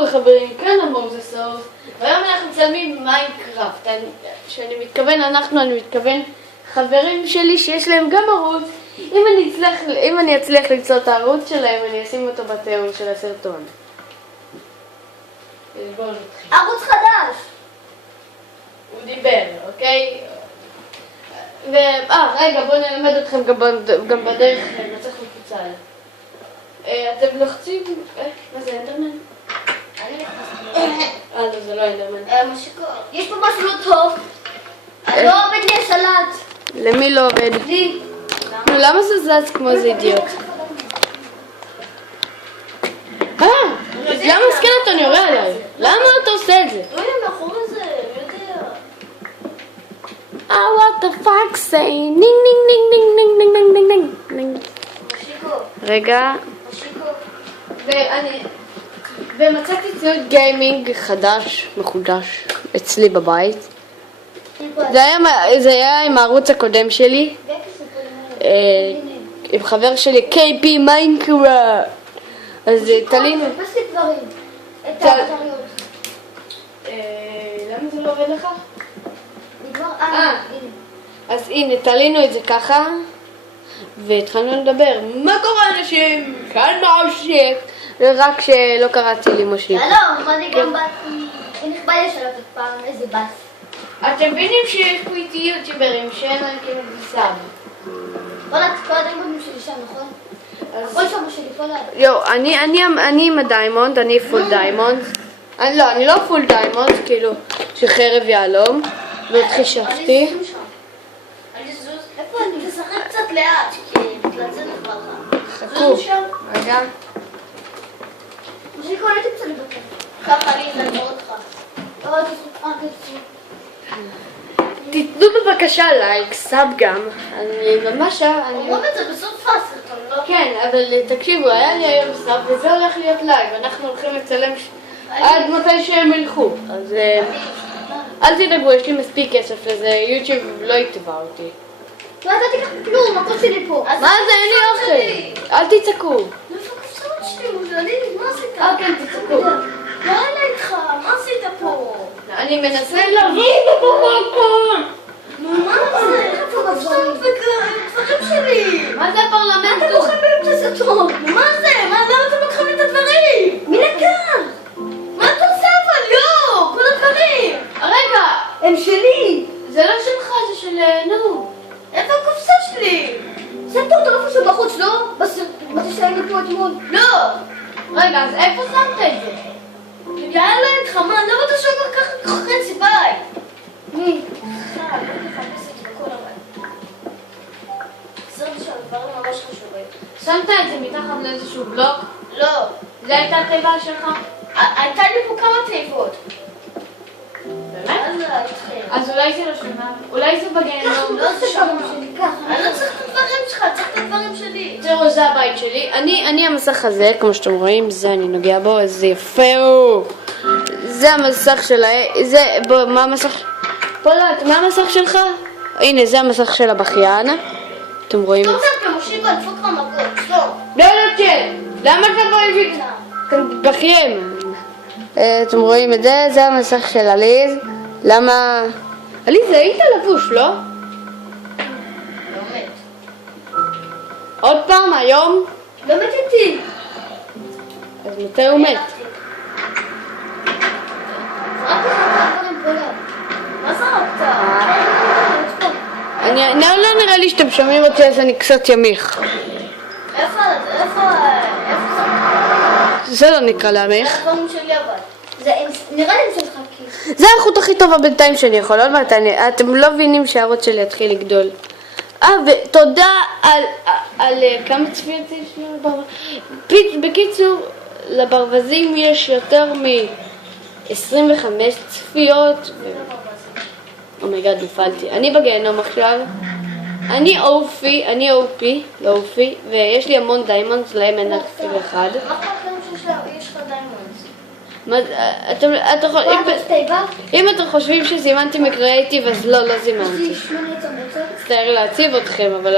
הלו חברים, כאן המוזס אורס, והיום אנחנו מצלמים מיינקראפט. שאני מתכוון אני מתכוון חברים שלי שיש להם גם ערוץ. אם אני אצליח למצוא את הערוץ שלהם, אני אשים אותו בתיאור של הסרטון. ערוץ חדש! הוא דיבר, אוקיי? רגע, בואו נלמד אתכם גם בדרך, נצטרך מפוצל. אתם לוחצים... מה זה, אנדרמן? לא, זה לא אנדרמן. יש פה משהו לא טוב. לא עובד לי הסלט. למי לא עובד? לי. למה זה זז כמו איזה אידיוט? למה הסקלטון יורה עליי? למה אתה עושה את זה? לא יודע, מאחורי זה, יודע. what the fuck say? נינג נינג נינג נינג נינג נינג נינג נינג נינג. משיקו. רגע. משיקו. ומצאתי ציוד גיימינג חדש, מחודש, אצלי בבית. זה היה עם הערוץ הקודם שלי, עם חבר שלי, KP מיינקראפט. אז תלינו. תפס לי דברים. את האתריות. למה זה לא עובד לך? הנה. אז הנה, תלינו את זה ככה, והתחלנו לדבר. מה קורה אנשים? כאן מושיק. רק שלא קראתי לי מושיק. לא, אני גם נכבד לשאלות עוד פעם, איזה בס. אתם מבינים שיש פה איתי יוטיוברים שאין להם כאילו בסאב. וואלה, כל הדיימונדים שלי שם, נכון? הכל שם שלי, כל אני עם הדיימונד, אני פול דיימונד. אני לא פול דיימונד, כאילו שחרב יעלום. והתחישבתי. איפה אני? תשחק קצת לאט, כי מתלצל לך לך. חכו, רגע. משיקו, לא תמצא לי בקר. ככה לי, זה נראה אותך. תתנו בבקשה לייק, סאב גם. אני ממש... אומרים את זה בסוף הסרטון, לא? כן, אבל תקשיבו, היה לי היום סאב וזה הולך להיות לייב. אנחנו הולכים לצלם עד מתי שהם ילכו. אז אל תדאגו, יש לי מספיק כסף לזה, יוטיוב לא יתבע אותי. לא, אתה תיקח כלום, הכל שלי פה. מה זה? אין לי אוכל. אל תצעקו. איפה הקופסאות שלי? מוזללי, מה עשית? כן, תצעקו. לא עלה איתך, מה עשית פה? אני מנסה להביא את המקום. מה זה? איפה הקופסאות ודברים שלי? מה זה הפרלמנט? אתם לוקחים לי את הסרטון. מה זה? למה אתם לוקחים לי את הדברים? מי לקח? מה אתה עושה אבל? לא! כל הדברים! רגע! הם שלי! זה לא שלך, זה של נו. איפה הקופסה שלי? שמת אותו איפשהו בחוץ, לא? בזה שהיינו פה אתמול. לא! רגע, אז איפה שמת את זה? יאללה איתך, מה? למה אתה שומר ככה חצי? ביי! מי? בואי נחפש את זה בכל הבית. חסרתי שהדברים ממש חשובים. שמת את זה מתחת לאיזשהו בלוק? לא. זה הייתה התיבה שלך? הייתה לי פה כמה תיבות. באמת? אז אולי זה לא שלך? אולי זה בגיהנום? לא, זה שם שלי, ככה. אני לא צריך את הדברים שלך, צריך את הדברים שלי. תראו, זה הבית שלי. אני המסך הזה, כמו שאתם רואים, זה אני נוגע בו, איזה יפה הוא. זה המסך שלה, זה, בוא, מה המסך? פולט, מה המסך שלך? הנה, זה המסך של הבכיין. אתם רואים? טוב, אתה מושיקו, דפוק במקום, סתום. לא, למה אתה בואי? אתם בכיים. אתם רואים את זה, זה המסך של עליז. למה? עליז, היית לבוש, לא? לא מת. עוד פעם, היום? לא מת איתי. אז מתי הוא מת? רק לך דברים פה ליד. מה זרקת? לא נראה לי שאתם שומעים אותי, אז אני קצת ימיך. איפה זה לא נקרא להמיך. זה הדברים שלי אבל. נראה לי זה חכי. זה האיכות הכי טובה בינתיים שאני יכול. עוד מעט, אתם לא מבינים שהערוץ שלי יתחיל לגדול. ותודה על כמה צפיות יש לנו. בקיצור, לברווזים יש יותר מ-25 צפיות. אומייגאד, נפלתי. אני בגיהנום עכשיו. אני אופי, לא אופי, ויש לי המון דיימונדס, להם אין אפילו אחד. מה אכפת לנו שיש לך דיימונדס? אם אתם חושבים שזימנתי מקריאייטיב, אז לא זימנתי. מצטער להציב אתכם, אבל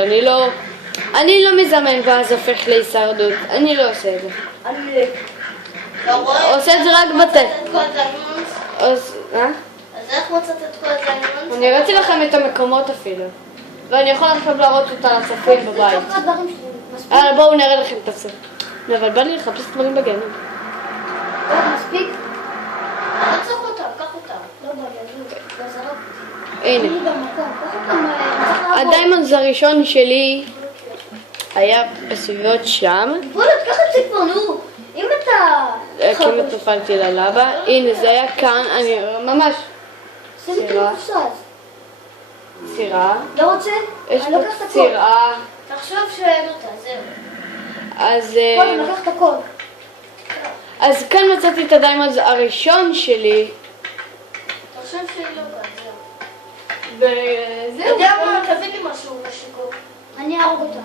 אני לא מזמן ואז הופך להישרדות. אני לא עושה את זה. עושה את זה רק בטל. אז איך מצאת את כל הדיימונד? אני הראיתי לכם את המקומות אפילו. ואני יכול עכשיו להראות אותה לצופים בבית. יאללה, בואו נראה לכם את הסוף. אבל בא לי לחפש דברים בגנים. מספיק? אני לא צריך אותם, קח אותם. לא בא לי, הנה. הדיימונד הראשון שלי היה בסביבות שם. בוא נתקח את זה כבר, נו. אם אתה... כמעט נפלתי ללבה. הנה, זה היה כאן, אני ממש... סירה. לא רוצה? יש אני לוקח את פה הכל. סירה. תחשוב שאין אותה, זהו. אז... בוא, אני לוקח את הכל. אז כאן מצאתי את הדיימונד הראשון שלי. תחשוב שהיא לא באה, זהו. וזהו. אתה יודע מה? תביא לי משהו בשיכור. אני אהרוג אותה.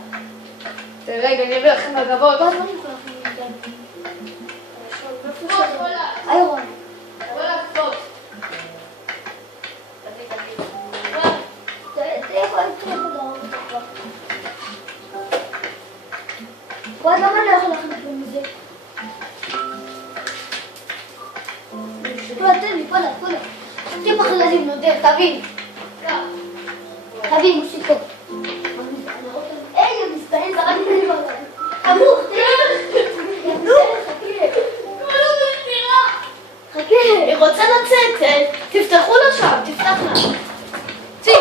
רגע, אני אביא לכם לגבות. בוא, לא יכול להכין איירון. בוא לקפוץ. בוא, למה לא יכול להכין כלום מזה? בוא, תן לי, בוא, בוא. תהיה בחללים, נודד, תבין. תבין, מושיקו. היי, מסתיים, זרקתי לי בעולם. אמור, נו, חכה. היא רוצה לצאת, תפתחו לה שם, תפתח לה. צי,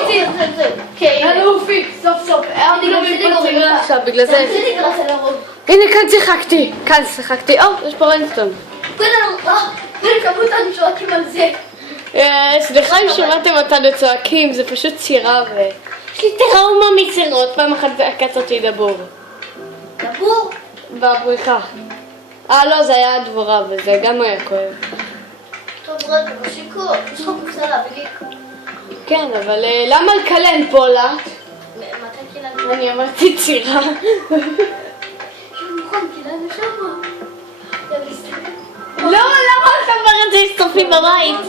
כן. אלופי, סוף סוף. אני גם שלי גורם עכשיו, בגלל זה. הנה, כאן שיחקתי. יש פה ריינסטון. כולם אותנו צועקים על זה. סליחה אם שמעתם אותנו צועקים, זה פשוט צירה יש לי טראומה מצירות, פעם אחת עקץ אותי דבור. דבור? בבריכה. לא, זה היה דבורה וזה גם היה כואב. טוב, רגע, בשיקו, יש לך קופסה להביא לי. כן, אבל למה לקלן פולה? מתי קילנו? אני אמרתי צירה. נכון, קילנו שמה. לא, למה אתה אומר את זה סופי בבית?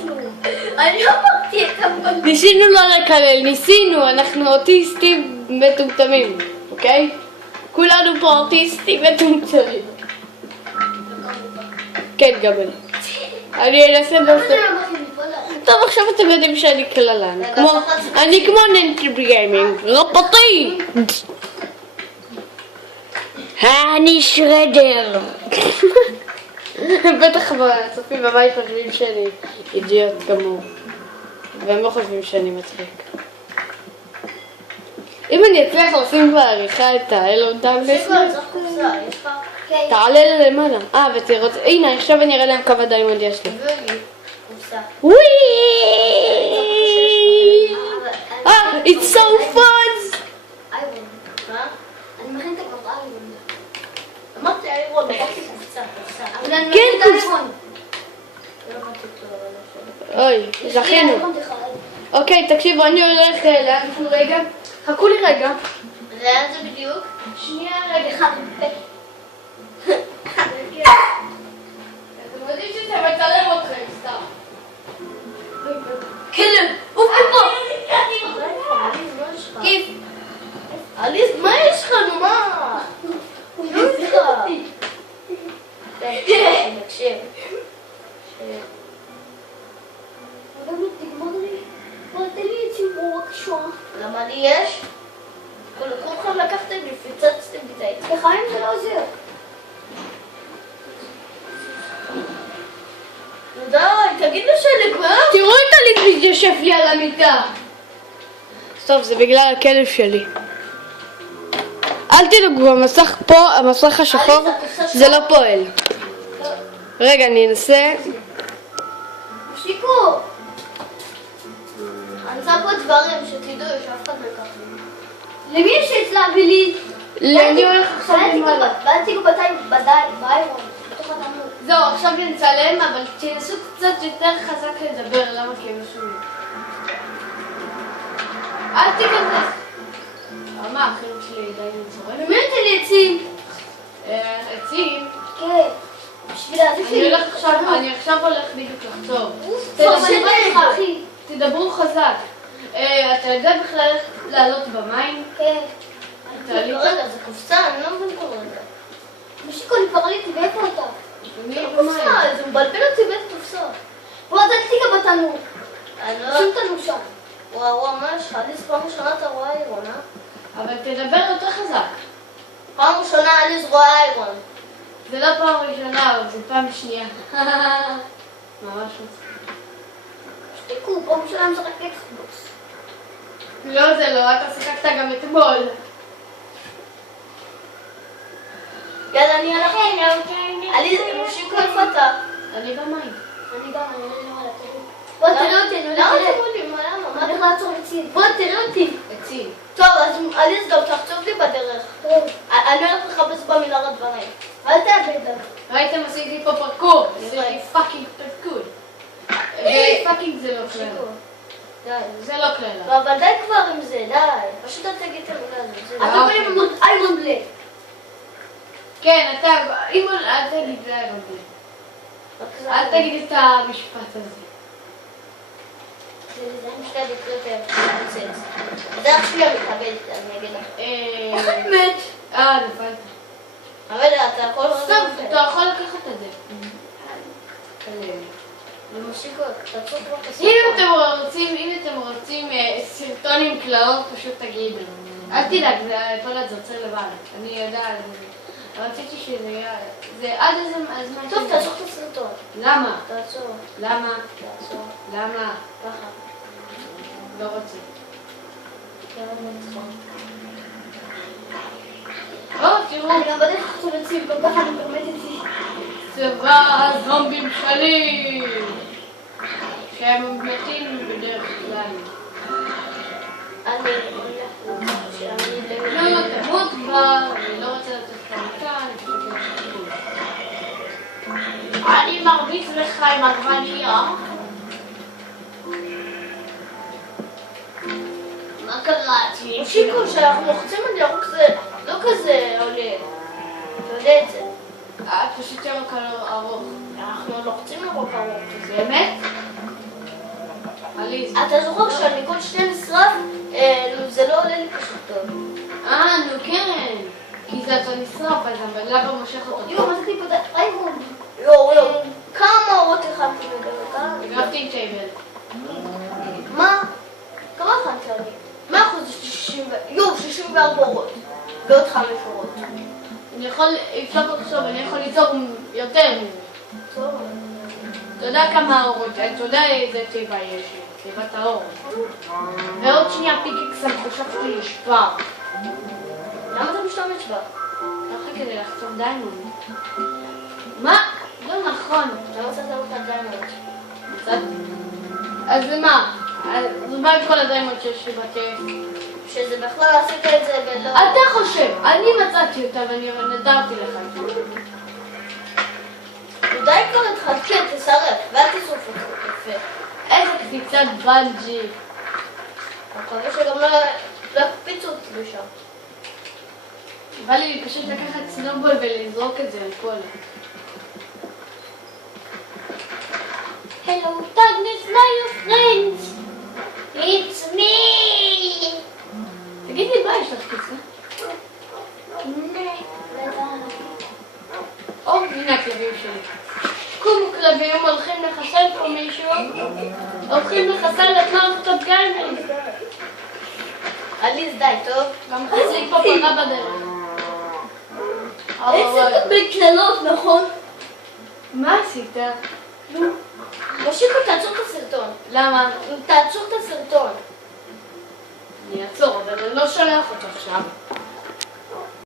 אני לא אמרתי את הכל. ניסינו לא לקלל, אנחנו אוטיסטים מטומטמים, אוקיי? כולנו פה אוטיסטים מטומטמים. כן, גם אני אנסה בסוף. טוב, עכשיו אתם יודעים שאני כללן. אני כמו ננטי בגיימינג, רפתי! אני שרדר! בטח הצופים בבית חושבים שאני אידיוט גמור, והם לא חושבים שאני מצחיק. אם אני אצליח לשים בעריכה את האלון טאבלט, תעלה למעלה. ותראות, הנה עכשיו אני אראה להם כמה דיימונד יש לי. וואי! It's so fun! אני מכין את הקבוצה איירון. אמרתי איירון, אמרתי קבוצה. כן, אוי, זכינו. אוקיי, תקשיבו, אני הולך לאן רגע. חכו לי רגע. לאן זה בדיוק? שנייה רגע. אתם יודעים שזה מצלם אתכם, סתם. כלב, אוף פה. כיף. אליס, מה יש לך? נו, מה? נו, יש לך. תקשיב. למה לי יש? כולכם לקחתם לי, פיצצתם לי את העץ. לחיים זה לא עוזר. די, תגיד לו שלגמר. תראו את הליטביט יושב לי על המיטה. טוב, זה בגלל הכלב שלי. אל תדאגו, המסך פה, המסך השחור, זה לא פועל. רגע, אני אנסה. שיקו. אני שם פה דברים שתדעו שאף אחד לא ייקח לי. למי יש אצלה ולי? אני הולך עכשיו למעלה. ואל תיגעו באיירון. זהו, עכשיו נצלם, אבל תנסו קצת יותר חזק לדבר, למה כי הם לא שומעים. אל תיכנס. מה, החיים שלי די מצורם? למי נתן לי עצים? עצים? כן. בשביל אני עכשיו הולך בדיוק לחצור. אחי. תדברו חזק. אתה יודע בכלל איך לעלות במים? כן. רגע, זה קופסה, אני לא מבין כל רגע. משיקו, אני כבר עליתי, ואיפה אתה? מי קופסה, זה מבלבל אותי באיזה קופסה. בוא, תדליק גם בתנור. שים תנור שם. וואו, מה יש לך? אליס, פעם ראשונה אתה רואה איירון, אה? אבל תדבר יותר חזק. פעם ראשונה אליס רואה איירון. זה לא פעם ראשונה, אבל זה פעם שנייה. ממש מצחיק. שתקו, פעם ראשונה משחק אקסבוקס. לא, זה לא, אתה שיחקת גם אתמול. יאללה, אני הלכתי. אליס, מושיקו, איפה אתה? אני במים. אני גם, אני לא למעלה, תראי. בוא, תראה אותי, אני למה הולכת. אתם עולים? למה? מה צריך לעצור בצין? בוא, תראה אותי. עצים. טוב, אז אליס גם תחצוב לי בדרך. אני הולך לחפש במנהרה דברים. אל תאבד. ראיתם, עשיתי פה פרקור. עשיתי פאקינג פרקור. פאקינג זה לא קללה. די. זה לא קללה. אבל די כבר עם זה, די. פשוט אל תגיד את המילה הזאת. אה, אתה קוראים עמוד איירון בלייד. כן, אתה, אימון, אל תגיד זה רבי. אל תגיד את המשפט הזה. זה עם שתי דקות פוצץ. זה אח שלי המתאבדת, אני אגיד לך. איך את מת? נפלת. אבל אתה יכול... סתם, אתה יכול לקחת את זה. ומושיקו, תעצור כבר את אם אתם רוצים סרטון עם קלעות, פשוט תגידו. אל תדאג, כל זה יוצא לבד. אני יודעת. רציתי שזה יהיה... זה עד איזה הזמן... טוב, תעצור את הסרטון. למה? תעצור. למה? תעצור. למה? ככה. לא רוצה. תראו. אני גם בדרך חצו לציב, גם ככה אני מרמדת. צבא הזומבים שלי! שהם מתים בדרך כלל. אני לא תמות כבר, אני לא רוצה לתת כאן, אני מרביץ לך עם עגבנייה. מה קראתי? מושיקו, שאנחנו לוחצים על ירוק זה לא כזה עולה. אתה יודע את זה. פשוט ירוק ארוך. אנחנו לוחצים ירוק ארוך. באמת? עליז. אתה זוכר שאני כל שנייה נשרף? זה לא עולה לי פשוט טוב. נו כן. כי זה אתה נשרף, אז למה מושך אותו? יואו, מה זה טיפה די? יואו, כמה אורות הכנתי בגלל? גרפטינג טייבל. מה? כמה הכנתי אני? 100% 64 אורות. ועוד 5 אורות. אפשר לחשוב, אני יכול ליצור יותר מזה. טוב. אתה יודע כמה אורות, אתה יודע איזה צבע יש לי, צבעת האור. ועוד שנייה פיקקס המחושב שלי נשבר. למה אתה משתמש בה? ככה כדי לחצוב דיימונד. מה? לא נכון. למה אתה שם אותה דיימונד? אז מה? אז מה עם כל הדיימונד שיש לי בכיף? שזה בכלל עשית את זה ולא... אתה חושב, אני מצאתי אותה ואני נדרתי לך את זה. די כבר התחלקת, תשרף, ואל תשרוף אותך. יפה. איזה קפיצת בנג'י. אני מקווה שגם לא יקפיצו אותי לשם. בא לי פשוט לקחת סנובול ולזרוק את זה על כל. Hello, darkness, my friends. It's me. תגיד לי, מה יש לך קיצה? הנה הכלבים שלי. קומו כלבים, הולכים לחסל פה מישהו. הולכים לחסל את מערכת גיימינג. אליס, די, טוב? גם מחסלים פה פרה בדרך. איזה בקללות, נכון? מה עשית? מושיקו, תעצור את הסרטון. למה? תעצור את הסרטון. אני אעצור, אבל אני לא שולח אותו עכשיו.